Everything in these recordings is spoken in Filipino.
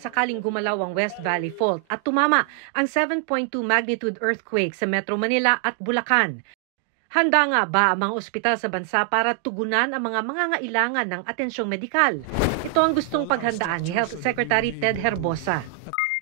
sakaling gumalaw ang West Valley Fault at tumama ang 7.2 magnitude earthquake sa Metro Manila at Bulacan. Handa nga ba ang mga ospital sa bansa para tugunan ang mga mangangailangan ng atensyong medikal? Ito ang gustong paghandaan ni Health Secretary Ted Herbosa.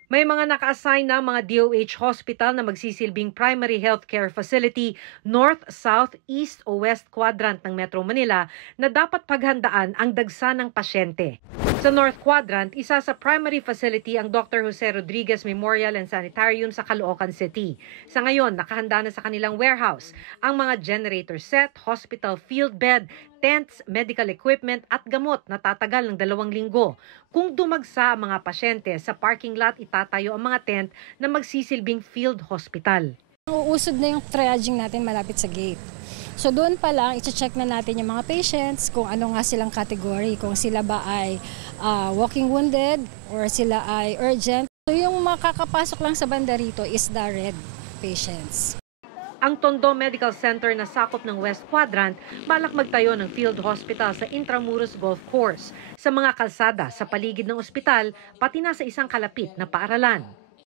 May mga naka-assign na mga DOH hospital na magsisilbing primary healthcare facility north, south, east o west quadrant ng Metro Manila na dapat paghandaan ang dagsa ng pasyente. Sa North Quadrant, isa sa primary facility ang Dr. Jose Rodriguez Memorial and Sanitarium sa Caloocan City. Sa ngayon, nakahanda na sa kanilang warehouse ang mga generator set, hospital field bed, tents, medical equipment at gamot na tatagal ng 2 linggo. Kung dumagsa ang mga pasyente, sa parking lot itatayo ang mga tent na magsisilbing field hospital. Uusod na yung triaging natin malapit sa gate. So doon pa lang, i-check na natin yung mga patients kung ano nga silang category, kung sila ba ay walking wounded or sila ay urgent. So yung makakapasok lang sa banda rito is the red patients. Ang Tondo Medical Center na sakop ng West Quadrant, balak magtayo ng field hospital sa Intramuros Golf Course, sa mga kalsada, sa paligid ng ospital, pati na sa isang kalapit na paaralan.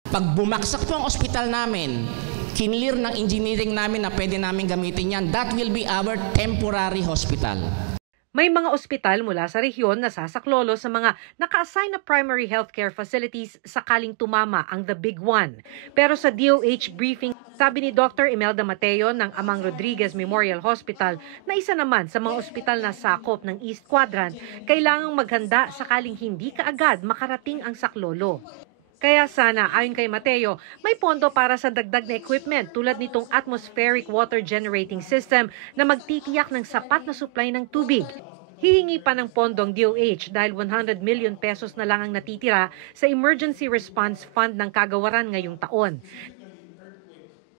Pag bumaksak po ang ospital namin, kinlear ng engineering namin na pwede namin gamitin yan, that will be our temporary hospital. May mga ospital mula sa rehiyon na sasaklolo sa mga naka-assign na primary healthcare facilities sakaling tumama ang The Big One. Pero sa DOH briefing, sabi ni Dr. Imelda Mateo ng Amang Rodriguez Memorial Hospital na isa naman sa mga ospital na sakop ng East Quadrant, kailangang maghanda sakaling hindi kaagad makarating ang saklolo. Kaya sana, ayon kay Mateo, may pondo para sa dagdag na equipment tulad nitong atmospheric water generating system na magtitiyak ng sapat na supply ng tubig. Hihingi pa ng pondo ang DOH dahil 100 million pesos na lang ang natitira sa Emergency Response Fund ng kagawaran ngayong taon.